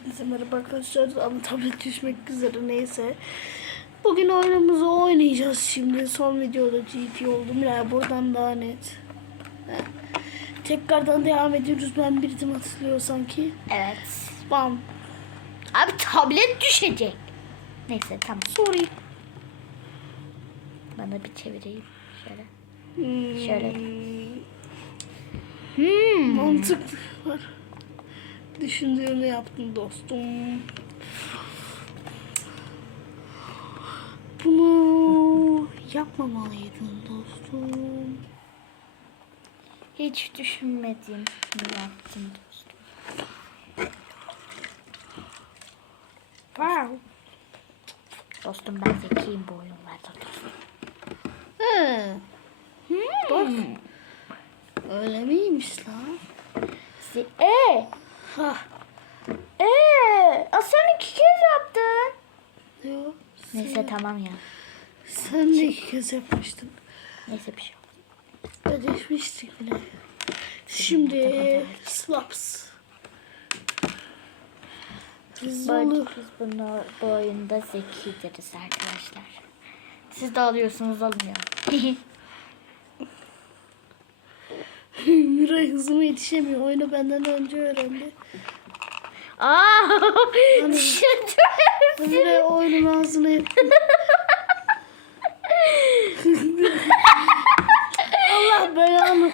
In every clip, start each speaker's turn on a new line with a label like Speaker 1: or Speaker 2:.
Speaker 1: Hepinize merhaba arkadaşlar. Ama tablet düşmek üzere neyse. Bugün oyunumuzu oynayacağız şimdi. Son videoda GG oldum. Ya buradan daha net. Heh. Tekrardan devam ediyoruz. Ben bildim hatırlıyor sanki.
Speaker 2: Evet.
Speaker 1: Bam.
Speaker 2: Abi tablet düşecek. Neyse tamam.
Speaker 1: Sorry.
Speaker 2: Bana bir çevireyim. Şöyle.
Speaker 1: Hmm.
Speaker 2: Şöyle. Hmm.
Speaker 1: Mantıklı var. Düşündüğümü yaptım dostum. Bunu yapmamalıydın dostum.
Speaker 2: Hiç düşünmediğim gibi yaptım dostum. Wow. Dostum ben zekiyim bu oyunlarda dostum.
Speaker 1: He.
Speaker 2: Hmm.
Speaker 1: Bak. Öyle miymiş lan?
Speaker 2: Si e
Speaker 1: Ha.
Speaker 2: e Aa, sen iki kez yaptın.
Speaker 1: Yok.
Speaker 2: Neyse tamam ya.
Speaker 1: Sen de iki kez yapmıştın.
Speaker 2: Neyse bir şey yok.
Speaker 1: Ödeşmiştik bile. Şimdi slaps.
Speaker 2: Böyle
Speaker 1: olur.
Speaker 2: biz bunu, bu oyunda zekidiriz arkadaşlar. Siz de alıyorsunuz olmuyor.
Speaker 1: Miray hızıma yetişemiyor. Oyunu benden önce öğrendi.
Speaker 2: Aa! Düşürdüm.
Speaker 1: Miray oyunun ağzına yaptı. Allah belanı.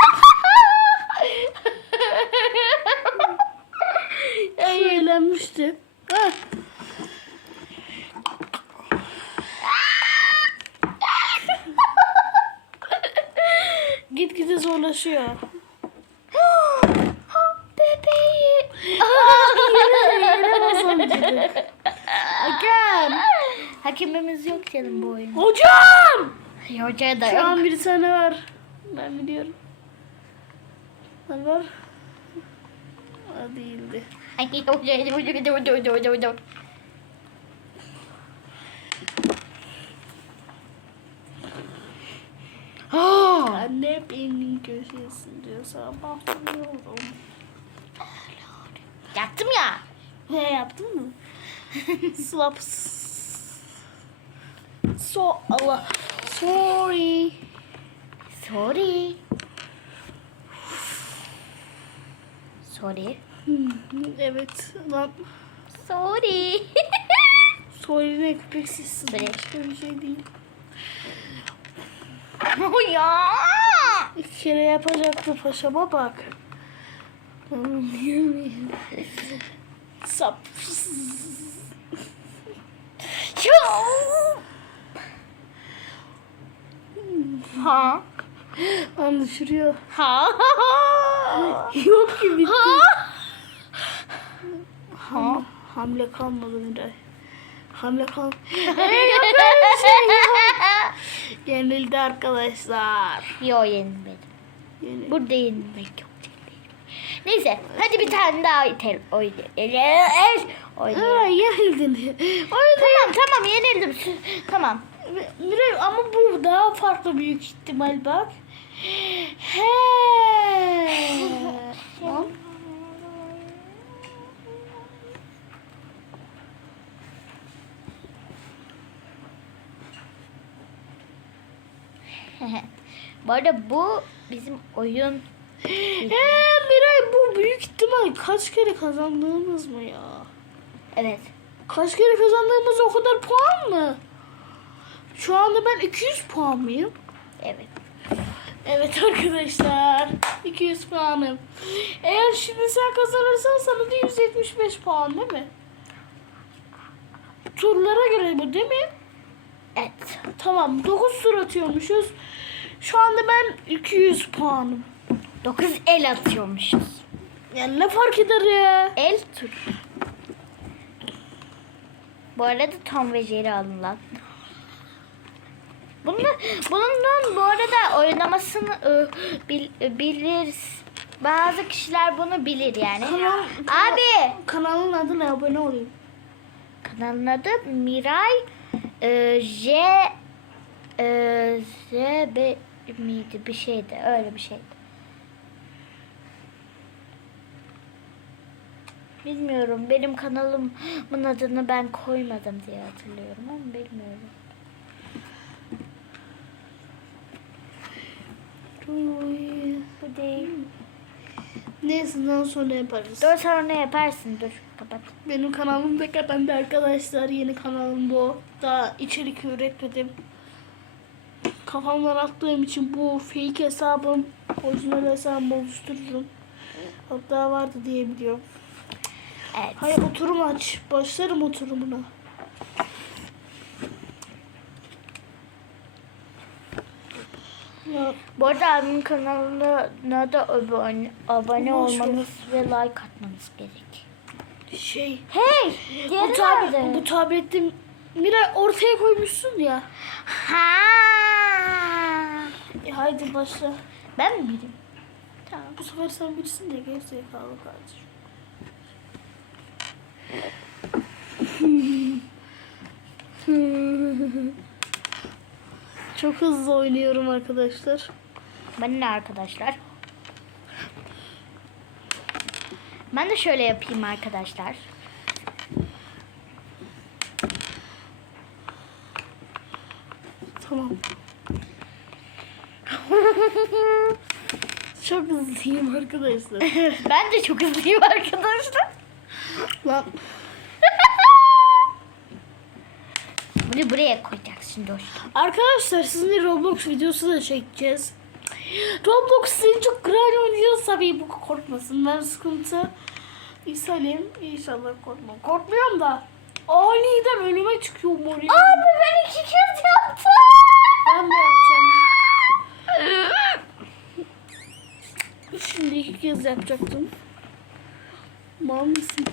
Speaker 1: Söylenmişti. Ha. Gitgide zorlaşıyor.
Speaker 2: Hakemimiz yok canım bu oyunda.
Speaker 1: Hocam!
Speaker 2: Ay, Hocaya da
Speaker 1: Şu
Speaker 2: yok.
Speaker 1: an bir tane var. Ben biliyorum. Ne var? O değildi.
Speaker 2: Ay, hocaya da hoca hoca hoca hoca hoca. Aa!
Speaker 1: Anne benim köşesinde sabahlıyorum.
Speaker 2: Yaptım ya.
Speaker 1: Ne yaptın mı? Slaps. So Allah. Sorry.
Speaker 2: Sorry. Sorry.
Speaker 1: Hmm, evet lan.
Speaker 2: Sorry.
Speaker 1: Sorry ne köpek sessiz.
Speaker 2: Sorry.
Speaker 1: Başka bir şey değil.
Speaker 2: ya.
Speaker 1: İki kere yapacaktı paşama bak. Sap.
Speaker 2: Ha.
Speaker 1: Lan düşürüyor.
Speaker 2: Ha.
Speaker 1: Yok ki bitti.
Speaker 2: Ha.
Speaker 1: Ham- hamle kalmadı Miray. Hamle kal. Yenildi arkadaşlar.
Speaker 2: Yo yenilmedim.
Speaker 1: Yenildi.
Speaker 2: Burada yenilmek yok. Neyse hadi bir tane daha itel oynayalım. Oynayalım.
Speaker 1: Ha, yenildin.
Speaker 2: Tamam tamam yenildim. Tamam.
Speaker 1: Miray ama bu daha farklı büyük ihtimal bak. He.
Speaker 2: Bu arada bu bizim oyun.
Speaker 1: He Miray bu büyük ihtimal kaç kere kazandığımız mı ya?
Speaker 2: Evet.
Speaker 1: Kaç kere kazandığımız o kadar puan mı? Şu anda ben 200 puan mıyım?
Speaker 2: Evet.
Speaker 1: Evet arkadaşlar. 200 puanım. Eğer şimdi sen kazanırsan sana da 175 puan değil mi? Turlara göre bu değil mi?
Speaker 2: Evet.
Speaker 1: Tamam 9 tur atıyormuşuz. Şu anda ben 200 puanım.
Speaker 2: 9 el atıyormuşuz.
Speaker 1: Yani ne fark eder ya?
Speaker 2: El tur. Bu arada Tom ve Jerry alın lan. Bunun, bunun bu arada oynamasını ı, bil, bilir. Bazı kişiler bunu bilir yani.
Speaker 1: Kanal,
Speaker 2: Abi
Speaker 1: kanalın adına abone olayım.
Speaker 2: kanalın adı Miray e, J e, Z B miydi bir şeydi öyle bir şeydi. Bilmiyorum. Benim kanalımın adını ben koymadım diye hatırlıyorum ama bilmiyorum. Bu değil.
Speaker 1: Neyse daha sonra yaparız.
Speaker 2: Dur sonra ne yaparsın? Dur kapat.
Speaker 1: Benim kanalım tekrardan bir arkadaşlar. Yeni kanalım bu. Daha içerik üretmedim. Kafamdan attığım için bu fake hesabım orijinal hesabımı oluştururum. Hatta vardı diye biliyorum.
Speaker 2: Evet.
Speaker 1: Hayır oturum aç. Başlarım oturumuna. Ya,
Speaker 2: Bu arada abimin kanalına da abone, abone
Speaker 1: ver.
Speaker 2: olmanız ve like atmanız gerek.
Speaker 1: şey
Speaker 2: Hey!
Speaker 1: bu, tab- bu tabletim Mira ortaya koymuşsun ya.
Speaker 2: Ha!
Speaker 1: E, haydi başla.
Speaker 2: Ben mi bileyim?
Speaker 1: Tamam bu sefer sen bilirsin de geriseye kaldı kardeşim. Çok hızlı oynuyorum arkadaşlar.
Speaker 2: Ben ne arkadaşlar? Ben de şöyle yapayım arkadaşlar.
Speaker 1: Tamam. Çok hızlıyım arkadaşlar.
Speaker 2: ben de çok hızlıyım arkadaşlar.
Speaker 1: Lan
Speaker 2: Bunu buraya koyacaksın dur.
Speaker 1: arkadaşlar sizinle Roblox videosu da çekeceğiz. Roblox sizin çok güzel oynuyorsa tabii bu korkmasın. Ben sıkıntı İsalim. İnşallah korkmam. Korkmuyorum da aniden önüme çıkıyor oraya.
Speaker 2: Abi ben iki kez yaptım.
Speaker 1: Ben de yapacağım. Şimdi iki kez yapacaktım. Mal mısın?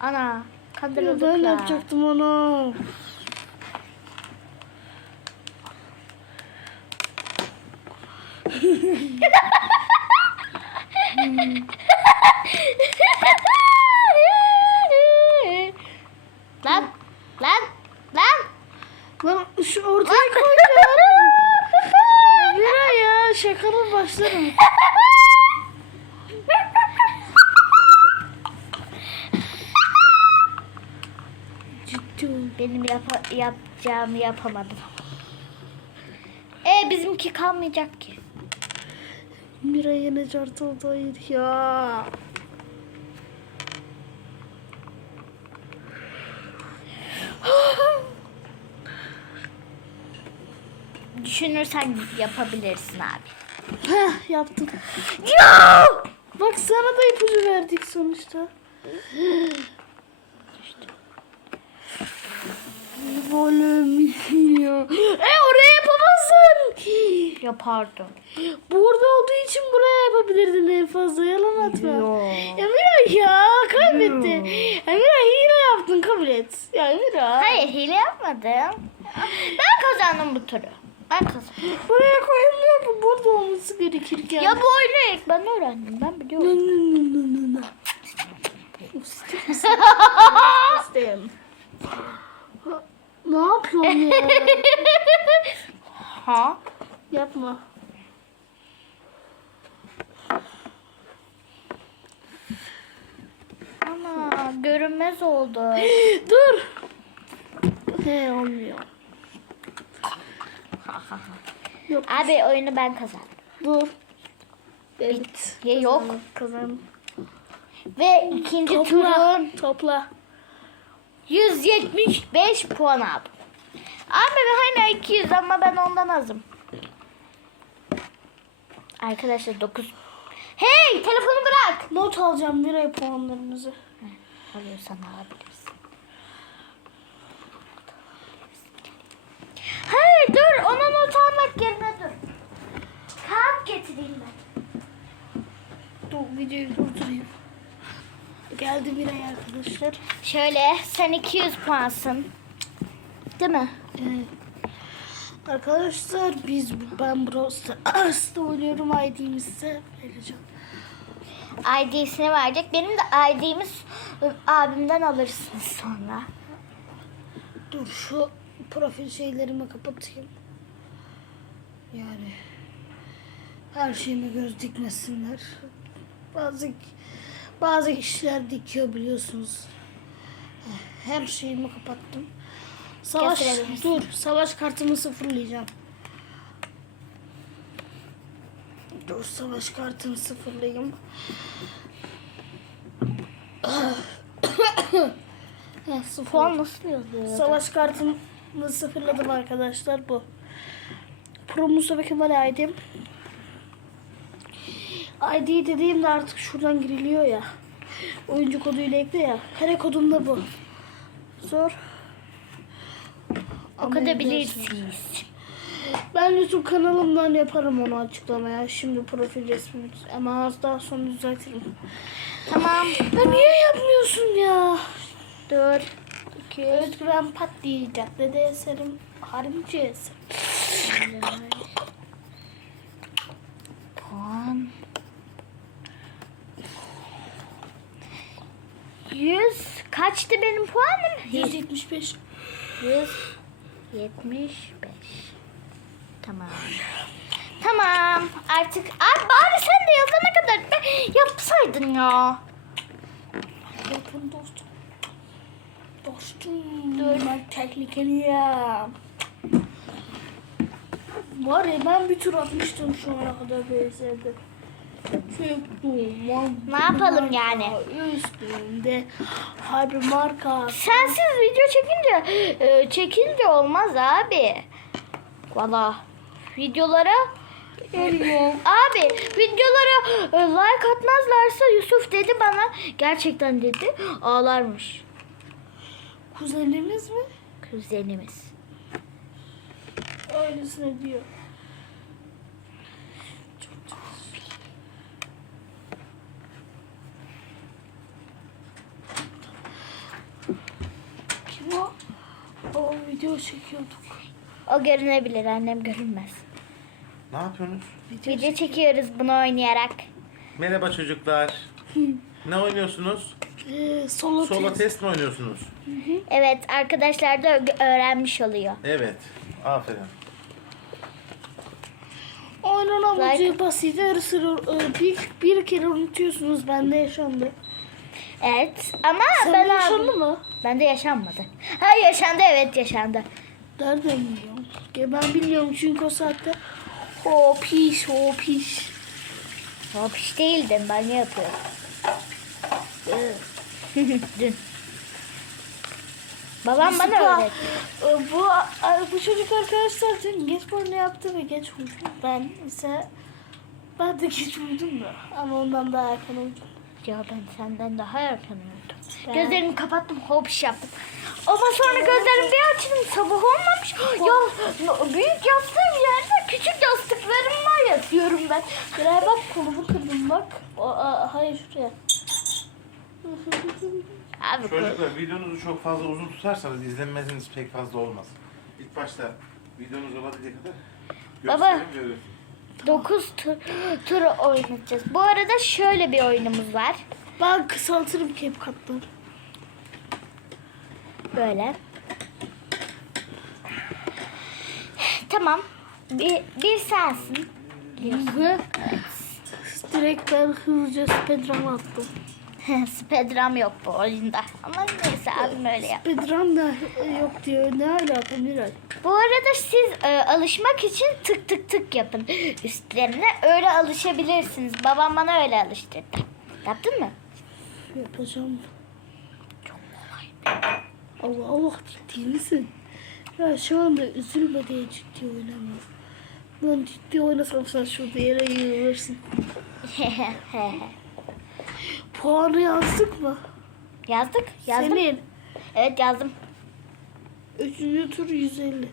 Speaker 2: Ana
Speaker 1: ya
Speaker 2: kandırıldık
Speaker 1: Ben
Speaker 2: ya.
Speaker 1: yapacaktım onu.
Speaker 2: Lan lan lan.
Speaker 1: Lan şu ortaya koyacağım. Mira ya şakanın başlarım.
Speaker 2: Benim yapa- yapacağımı yapamadım. E bizimki kalmayacak ki.
Speaker 1: Mira yine çarpıldı hayır ya.
Speaker 2: Düşünürsen yapabilirsin abi.
Speaker 1: Heh yaptım.
Speaker 2: Ya!
Speaker 1: Bak sana da ipucu verdik sonuçta. Volüm ya. E oraya yapamazsın.
Speaker 2: Yapardım.
Speaker 1: Burada olduğu için buraya yapabilirdin en fazla. Yalan atma.
Speaker 2: Yo.
Speaker 1: Emira ya kaybetti. Emira hile yaptın kabul et. Ya Emira.
Speaker 2: Hayır hile yapmadım. Ben kazandım bu turu. Ben kazandım.
Speaker 1: Buraya koyulmuyor ki burada olması gerekirken.
Speaker 2: Ya bu oyunu ilk ben öğrendim. Ben biliyorum.
Speaker 1: Nı nı nı nı nı nı. İsteyim. Ne yapıyorsun ya?
Speaker 2: ha?
Speaker 1: Yapma.
Speaker 2: Ana görünmez oldu.
Speaker 1: Dur. He olmuyor. Yok.
Speaker 2: Abi oyunu ben kazandım.
Speaker 1: Dur. Evet.
Speaker 2: Ya yok.
Speaker 1: Kazan.
Speaker 2: Ve ikinci
Speaker 1: Topla.
Speaker 2: turun
Speaker 1: Topla.
Speaker 2: 175 puan aldım. Abi hala 200 ama ben ondan azım. Arkadaşlar 9. Hey telefonu bırak.
Speaker 1: Not alacağım liraya puanlarımızı.
Speaker 2: Alıyorsan alabilirsin. Hayır dur ona not almak yerine dur. Kağıt getireyim ben.
Speaker 1: Dur videoyu durdurayım. Geldi Miray arkadaşlar.
Speaker 2: Şöyle sen 200 puansın. Değil mi?
Speaker 1: Evet. Arkadaşlar biz ben Brawl Stars'ta oynuyorum ID'mi size vereceğim.
Speaker 2: ID'sini verecek. Benim de ID'mi s- abimden alırsınız sonra.
Speaker 1: Dur şu profil şeylerimi kapatayım. Yani her şeyime göz dikmesinler. Bazı bazı kişiler dikiyor biliyorsunuz. Her şeyimi kapattım. Savaş dur. Savaş kartımı sıfırlayacağım. Dur savaş kartını sıfırlayayım. Sıfır.
Speaker 2: Puan nasıl yazıyor?
Speaker 1: Savaş kartımı sıfırladım arkadaşlar bu. Pro Mustafa Kemal ID'm. ID dediğimde artık şuradan giriliyor ya. Oyuncu koduyla ekle ya. Kare kodum da bu. Zor.
Speaker 2: O
Speaker 1: Ama
Speaker 2: kadar
Speaker 1: biliyorsunuz.
Speaker 2: bilirsiniz.
Speaker 1: Ben YouTube kanalımdan yaparım onu açıklamaya. Şimdi profil resmini ama az daha sonra düzeltirim.
Speaker 2: Tamam.
Speaker 1: Ya niye yapmıyorsun ya?
Speaker 2: Dur. İki.
Speaker 1: Özgüven pat diyecek. Dede eserim harbici eser.
Speaker 2: Puan. Yüz. Kaçtı benim puanım?
Speaker 1: 175.
Speaker 2: 175. Tamam. Tamam. Artık abi bari sen de yazana kadar be, yapsaydın ya.
Speaker 1: Yapın dostum. Dostum. Dur. Ben tehlikeliyim. Var ya ben bir tur atmıştım şu ana kadar. Çektim.
Speaker 2: Ne yapalım yani?
Speaker 1: Üstünde harbi marka.
Speaker 2: Sensiz video çekince e, çekince olmaz abi. Valla videolara abi videolara e, like atmazlarsa Yusuf dedi bana gerçekten dedi ağlarmış
Speaker 1: Kuzeniniz mi?
Speaker 2: kuzenimiz.
Speaker 1: Öylesine diyor. Kim o? Video çekiyorduk.
Speaker 2: O görünebilir annem görünmez.
Speaker 3: Ne yapıyorsunuz?
Speaker 2: Video çekiyoruz bunu oynayarak.
Speaker 3: Merhaba çocuklar. ne oynuyorsunuz?
Speaker 1: Ee, solo,
Speaker 3: Solo
Speaker 1: test.
Speaker 3: test mi oynuyorsunuz?
Speaker 2: Evet arkadaşlar da ö- öğrenmiş oluyor.
Speaker 3: Evet. Aferin.
Speaker 1: Oyunun amacı
Speaker 2: Like.
Speaker 1: basit. Her sıra e, bir, bir kere unutuyorsunuz. Bende yaşandı.
Speaker 2: Evet ama
Speaker 1: Sen
Speaker 2: ben
Speaker 1: yaşandı
Speaker 2: abi,
Speaker 1: mı?
Speaker 2: bende yaşanmadı. Ha yaşandı evet yaşandı.
Speaker 1: Nereden biliyorum? Ya ben bilmiyorum çünkü o saatte hop iş hop iş.
Speaker 2: Hop iş değildim ben ne yapıyorum? Dün. Babam bana öğretti.
Speaker 1: Ee, Bu, bu çocuk arkadaşlar dün geç porno yaptı ve geç uyudu. Ben ise ben de geç uyudum da ama ondan daha erken uyudum.
Speaker 2: Ya ben senden daha erken uyudum.
Speaker 1: Ben-
Speaker 2: Gözlerimi kapattım hop iş yaptım. Ama sonra gözlerimi bir açtım sabah olmamış. Ya büyük yastığım yerde küçük yastıklarımla yatıyorum ben.
Speaker 1: Birer bak kolumu kırdım bak. O, a- hayır şuraya.
Speaker 2: Abi
Speaker 3: Çocuklar videonuzu çok fazla uzun tutarsanız izlenmeniz pek fazla olmaz. İlk başta videonuz olabildiği kadar
Speaker 2: Baba.
Speaker 3: Gösterin görün.
Speaker 2: 9 tur, tur oynayacağız. Bu arada şöyle bir oyunumuz var.
Speaker 1: Ben kısaltırım CapCut'ları.
Speaker 2: Böyle. Tamam. Bir, bir sensin.
Speaker 1: Direkt ben hızlıca speedrun attım.
Speaker 2: Spedram yok bu oyunda. Ama neyse abim öyle yap.
Speaker 1: Speedrun da yok diyor. Ne alaka Miray?
Speaker 2: Bu arada siz e, alışmak için tık tık tık yapın üstlerine. Öyle alışabilirsiniz. Babam bana öyle alıştırdı. Yaptın mı?
Speaker 1: Yapacağım. Çok kolay. Allah Allah ciddi misin? Ya şu anda üzülme diye ciddi oynamıyorum. Ben ciddi oynasam sen şurada yere yığılırsın. Puanı yazdık mı?
Speaker 2: Yazdık. Yazdım.
Speaker 1: Senin
Speaker 2: Evet yazdım.
Speaker 1: üçüncü tur 150.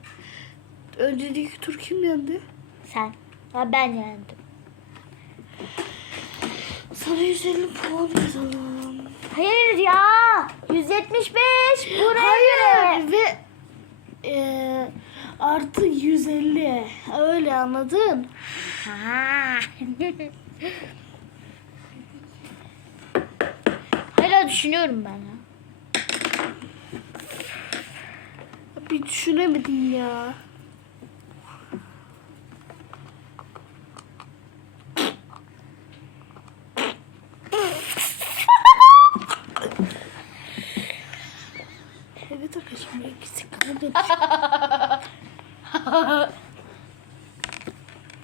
Speaker 1: Önceki tur kim yendi?
Speaker 2: Sen. Ha, ben yendim.
Speaker 1: Sana 150 puan yazalım.
Speaker 2: Hayır ya. 175. Buraya
Speaker 1: Hayır
Speaker 2: göre.
Speaker 1: ve eee artı 150. Öyle anladın?
Speaker 2: Ha. Hala düşünüyorum ben ya.
Speaker 1: Bir düşünemedin ya.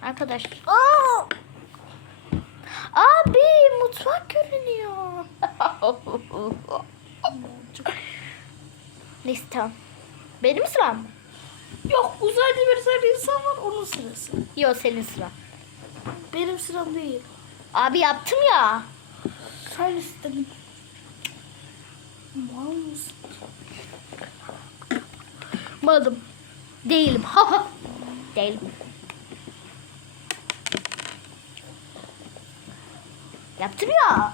Speaker 2: Arkadaş. Aa! Abi mutfak görünüyor. Neyse tamam. Benim sıram mı?
Speaker 1: Yok uzayda bir tane insan var onun sırası.
Speaker 2: Yok senin sıra.
Speaker 1: Benim sıram değil.
Speaker 2: Abi yaptım ya.
Speaker 1: Sen istedin. Mal mısın?
Speaker 2: Madım. Değilim. Değilim. Yaptım ya.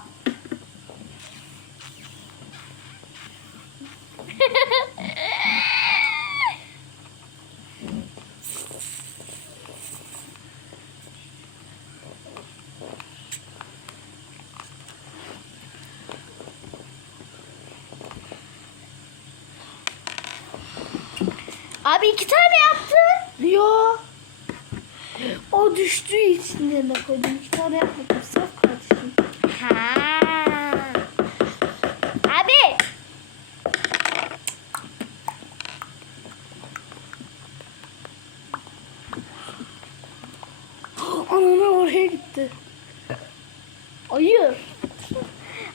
Speaker 2: Abi iki tane yaptın.
Speaker 1: Yo. O düştüğü için yerine koydum. İki tane yapmadım. Saf kardeşim.
Speaker 2: Ha. Abi.
Speaker 1: Anana oraya gitti. Ayı.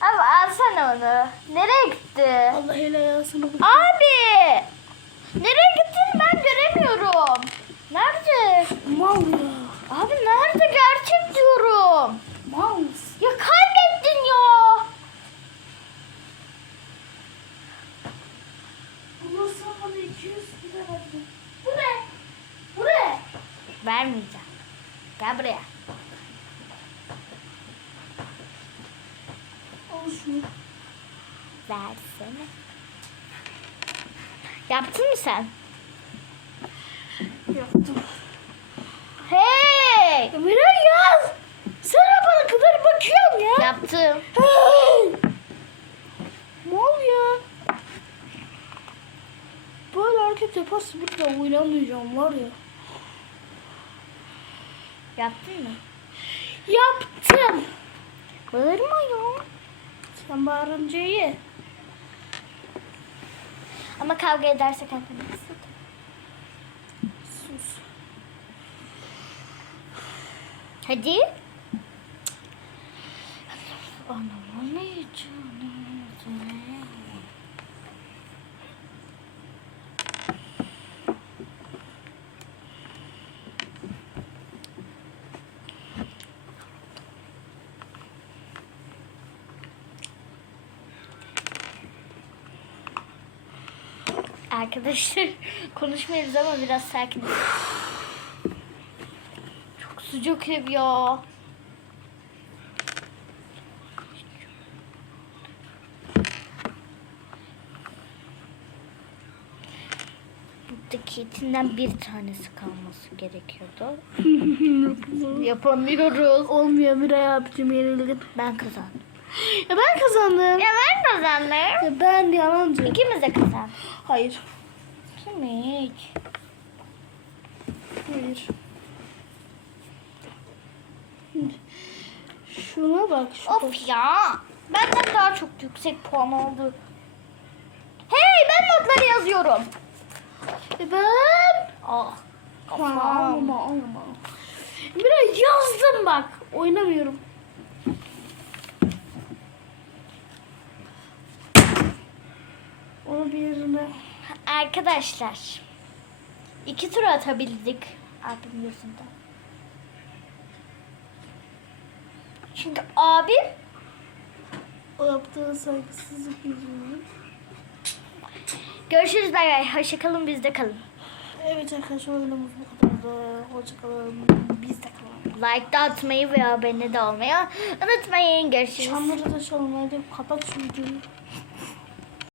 Speaker 2: Abi alsana onu. Nereye gitti?
Speaker 1: Allah hele ayağısını bak.
Speaker 2: Abi. Nereye gittiğini ben göremiyorum. Nerede?
Speaker 1: Mal ya.
Speaker 2: Abi nerede gerçek diyorum.
Speaker 1: Mal?
Speaker 2: Ya kaybettin ya.
Speaker 1: Bulursam bana 200 lira verdin.
Speaker 2: Bu ne? Bu ne? Vermeyeceğim. Gel buraya.
Speaker 1: Al şunu.
Speaker 2: Versene. Yaptın mı sen?
Speaker 1: Yaptım.
Speaker 2: Hey!
Speaker 1: Miray yaz. Sen yapana kadar bakıyorum ya.
Speaker 2: Yaptım.
Speaker 1: Hey! Mal ya. Böyle hareket yaparsın bir daha oynamayacağım var ya.
Speaker 2: Yaptın mı?
Speaker 1: Yaptım.
Speaker 2: Bağırma ya.
Speaker 1: Sen bağırınca iyi.
Speaker 2: Ama kavga edersek hepimiz.
Speaker 1: Sus.
Speaker 2: Hadi. Anam ne Arkadaşlar konuşmuyoruz ama biraz sakin. Çok sıcak ev ya. Buradaki etinden bir tanesi kalması gerekiyordu. Yapamıyoruz.
Speaker 1: Olmuyor Miray abicim yenildim.
Speaker 2: Ben kazandım.
Speaker 1: Ya ben kazandım.
Speaker 2: Ya ben kazandım.
Speaker 1: Ya ben yalancı.
Speaker 2: İkimiz de kazandık.
Speaker 1: Hayır.
Speaker 2: Kim hiç?
Speaker 1: Hayır. Şuna bak. Şu
Speaker 2: Of ya. Benden daha çok yüksek puan oldu. Hey ben notları yazıyorum.
Speaker 1: E ben.
Speaker 2: Ah. Kafam.
Speaker 1: Miray yazdım bak. Oynamıyorum. Onu bir yerine.
Speaker 2: Arkadaşlar. iki tur atabildik. Abim yüzünden. Çünkü abim
Speaker 1: O yaptığı saygısızlık yüzünden.
Speaker 2: görüşürüz bay bay. Hoşçakalın bizde kalın.
Speaker 1: Evet arkadaşlar oyunumuz bu kadardı. Hoşçakalın. Biz de kalalım.
Speaker 2: Like da atmayı ve abone de olmayı unutmayın. Görüşürüz.
Speaker 1: Çamları da. Hadi kapat şu videoyu.